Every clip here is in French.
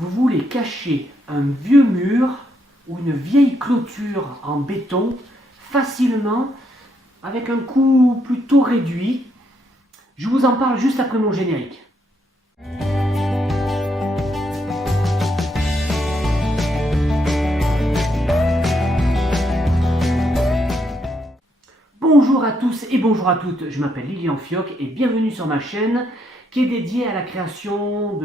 vous voulez cacher un vieux mur ou une vieille clôture en béton facilement avec un coût plutôt réduit, je vous en parle juste après mon générique. Bonjour à tous et bonjour à toutes, je m'appelle Lilian Fioc et bienvenue sur ma chaîne qui est dédiée à la création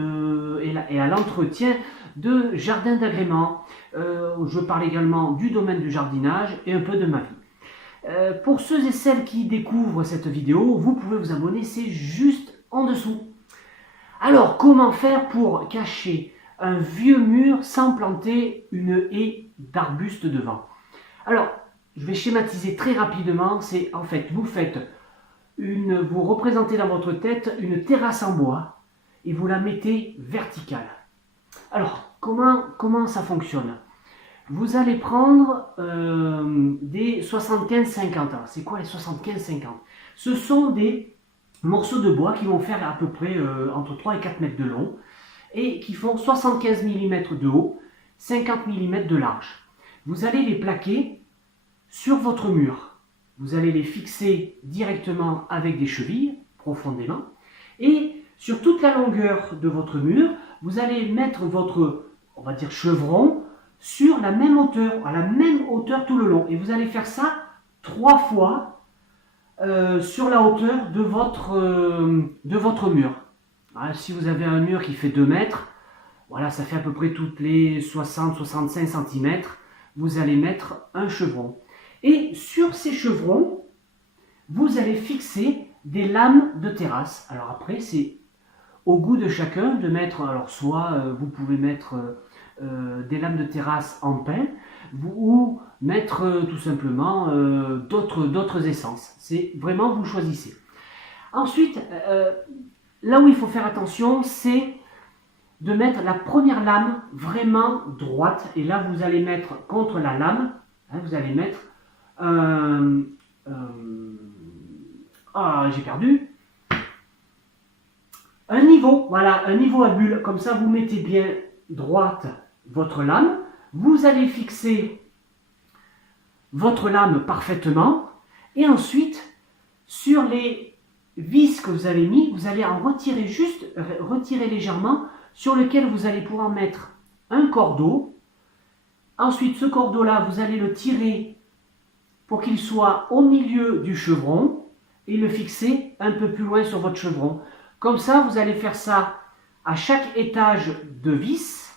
et à l'entretien de jardins d'agrément. Je parle également du domaine du jardinage et un peu de ma vie. Pour ceux et celles qui découvrent cette vidéo, vous pouvez vous abonner, c'est juste en dessous. Alors, comment faire pour cacher un vieux mur sans planter une haie d'arbustes devant? Alors, je vais schématiser très rapidement, c'est en fait, vous représentez dans votre tête une terrasse en bois et vous la mettez verticale. Alors, comment ça fonctionne? Vous allez prendre des 75-50. C'est quoi les 75-50? Ce sont des morceaux de bois qui vont faire à peu près entre 3 et 4 mètres de long et qui font 75 mm de haut, 50 mm de large. Vous allez les plaquer sur votre mur. Vous allez les fixer directement avec des chevilles, profondément. Et sur toute la longueur de votre mur, vous allez mettre votre, on va dire, chevron sur la même hauteur, à la même hauteur tout le long. Et vous allez faire ça 3 fois sur la hauteur de votre mur. Voilà, si vous avez un mur qui fait 2 mètres, voilà, ça fait à peu près toutes les 60-65 cm, vous allez mettre un chevron. Et sur ces chevrons, vous allez fixer des lames de terrasse. Alors après, c'est au goût de chacun de mettre, alors soit vous pouvez mettre des lames de terrasse en pin, ou mettre tout simplement d'autres essences. C'est vraiment, vous choisissez. Ensuite, là où il faut faire attention, c'est de mettre la première lame vraiment droite. Et là, vous allez mettre contre la lame, vous allez mettre j'ai perdu. Un niveau, voilà, un niveau à bulle. Comme ça, vous mettez bien droite votre lame. Vous allez fixer votre lame parfaitement. Et ensuite, sur les vis que vous avez mis, vous allez en retirer retirer légèrement, sur lequel vous allez pouvoir mettre un cordeau. Ensuite, ce cordeau-là, vous allez le tirer pour qu'il soit au milieu du chevron et le fixer un peu plus loin sur votre chevron. Comme ça, vous allez faire ça à chaque étage de vis.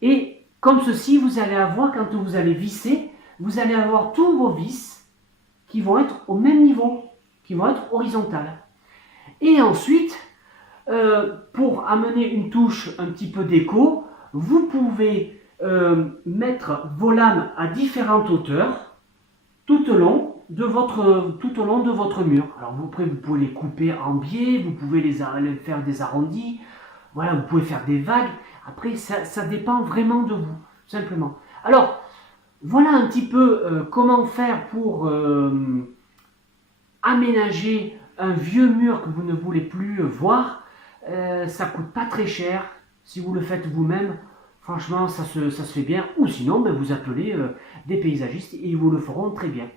Et comme ceci, vous allez avoir, quand vous allez visser, vous allez avoir tous vos vis qui vont être au même niveau, qui vont être horizontales. Et ensuite, pour amener une touche un petit peu déco, vous pouvez mettre vos lames à différentes hauteurs tout au long de votre mur. Alors vous pouvez les couper en biais, vous pouvez les faire des arrondis, voilà, vous pouvez faire des vagues. Après, ça dépend vraiment de vous, simplement. Alors, voilà un petit peu comment faire pour aménager un vieux mur que vous ne voulez plus voir. Ça coûte pas très cher si vous le faites vous-même. Franchement, ça se fait bien. Ou sinon, vous appelez des paysagistes et ils vous le feront très bien.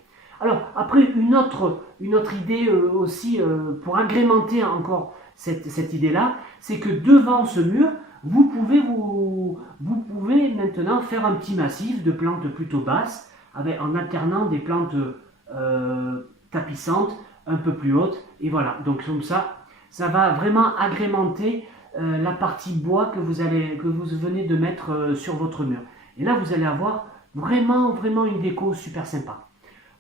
Alors, après, une autre idée aussi pour agrémenter encore cette idée-là, c'est que devant ce mur, vous pouvez maintenant faire un petit massif de plantes plutôt basses, en alternant des plantes tapissantes un peu plus hautes. Et voilà, donc comme ça va vraiment agrémenter la partie bois que vous venez de mettre sur votre mur. Et là, vous allez avoir vraiment une déco super sympa.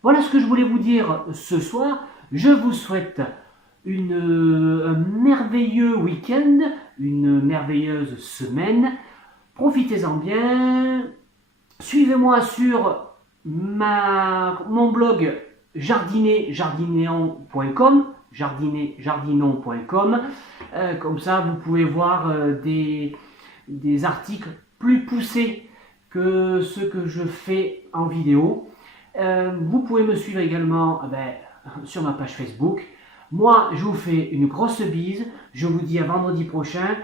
Voilà ce que je voulais vous dire ce soir. Je vous souhaite un merveilleux week-end, une merveilleuse semaine. Profitez-en bien. Suivez-moi sur mon blog jardinejardineon.com. Comme ça vous pouvez voir des articles plus poussés que ceux que je fais en vidéo. Vous pouvez me suivre également sur ma page Facebook. Moi, je vous fais une grosse bise. Je vous dis à vendredi prochain.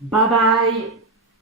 Bye bye!